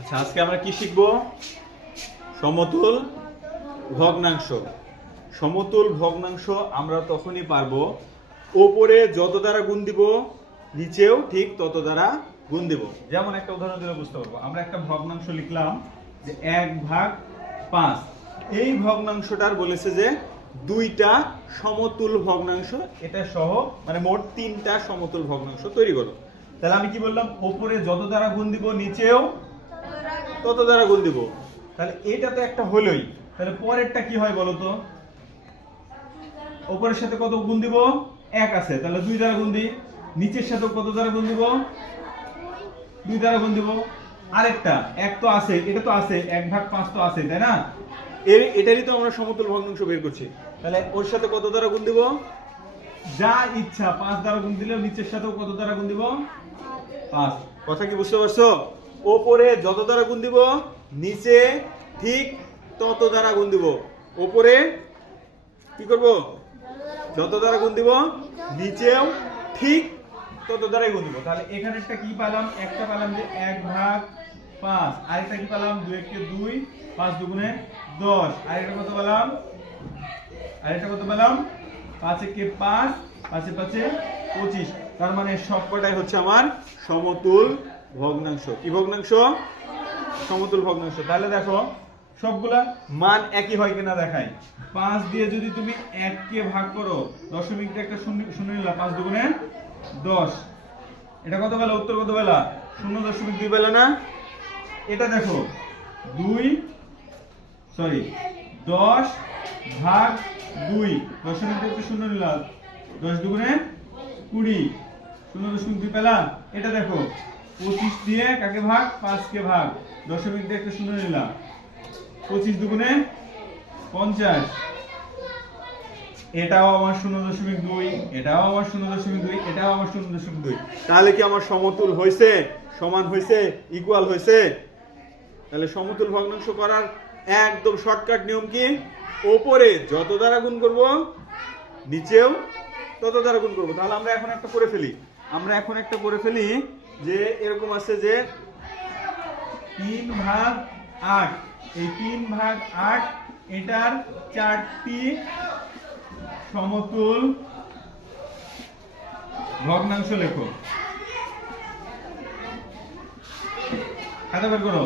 আচ্ছা, আজকে আমরা কি শিখবো? সমতুল ভগ্নাংশ। সমতুল ভগ্নাংশ আমরা তখনই পারবো ওপরে যত দ্বারা গুণ দিব নিচেও ঠিক তত দ্বারা গুণ দিব। যেমন একটা উদাহরণ দিলে বুঝতে পারবো। আমরা একটা ভগ্নাংশ লিখলাম যে 1/5। এই ভগ্নাংশটার বলেছে যে দুইটা সমতুল ভগ্নাংশ এটা সহ মানে মোট 3টা সমতুল ভগ্নাংশ তৈরি করো। তাহলে আমি কি বললাম? ওপরে যত দ্বারা গুণ দিব নিচেও তত দ্বারা গুণ দিব। তাহলে এটা তো একটা হলোই। তাহলে পরেরটা কি হয় বলো তো? উপরের সাথে কত গুণ দিব? 1 আছে, তাহলে 2 দ্বারা গুণ দিই। নিচের সাথে কত দ্বারা গুণ দিব? 2 দ্বারা গুণ দিব। আরেকটা 1 তো আছে, এটা তো আছে, 1/5 তো আছে, তাই না? এটারই তো আমরা সমতুল ভগ্নাংশ বের করছি। তাহলে ওর সাথে কত দ্বারা গুণ দিব? যা ইচ্ছা 5 দ্বারা গুণ দিলে নিচের সাথেও কত দ্বারা গুণ দিব? 5। কথা কি বুঝতে পারছো? ওপরে যত দ্বারা গুণ দিব নিচে ঠিক তত দ্বারা গুণ দিব। ওপরে কি করব? যত দ্বারা গুণ দিব নিচেও ঠিক তত দ্বারাই গুণ দিব। তাহলে এখানে একটা কি পেলাম? একটা পেলাম যে 1/5। আরেকটা কি পেলাম? 2 × 2 5 × 2 = 10। আরেকটা কত পেলাম? 5 × 5 5 × 25। তার মানে সবকটাই হচ্ছে আমার সমতুল ভগ্নাংশ। কি ভগ্নাংশ? সমতুল ভগ্নাংশ। তাহলে দেখো সবগুলা মান একই হয় কিনা দেখাই। 5 দিয়ে যদি তুমি 1 কে ভাগ করো, দশমিক দিয়ে একটা শূন্য নিলা, 5 × 2 = 10। এটা কত পেলা? উত্তর কত পেলা? 0.2 পেলা না? এটা দেখো 10/2, দশমিক দিয়ে একটা শূন্য নিলা, 10 × 2 = 20, 0.2 পেলা। এটা দেখো 25 দিয়ে কাকে ভাগ? 5 কে ভাগ, দশমিক দিয়ে একটা শূন্য নিলাম, 25 × 2 = 50। এটাও আমার 0.2, এটাও আমার 0.2, এটাও আমার 0.2। তাহলে কি আমার সমতুল হয়েছে? সমান হয়েছে? ইকুয়াল হয়েছে? তাহলে সমতুল ভগ্নাংশ করার একদম শর্টকাট নিয়ম কি? ওপরে যত দ্বারা গুণ করব নিচেও তত দ্বারা গুণ করব। তাহলে আমরা এখন একটা করে ফেলি যে এরকম আছে যে 3/8। এই 3/8 এটার 4টি সমতুল ভগ্নাংশ লেখো। খাতা বের করো।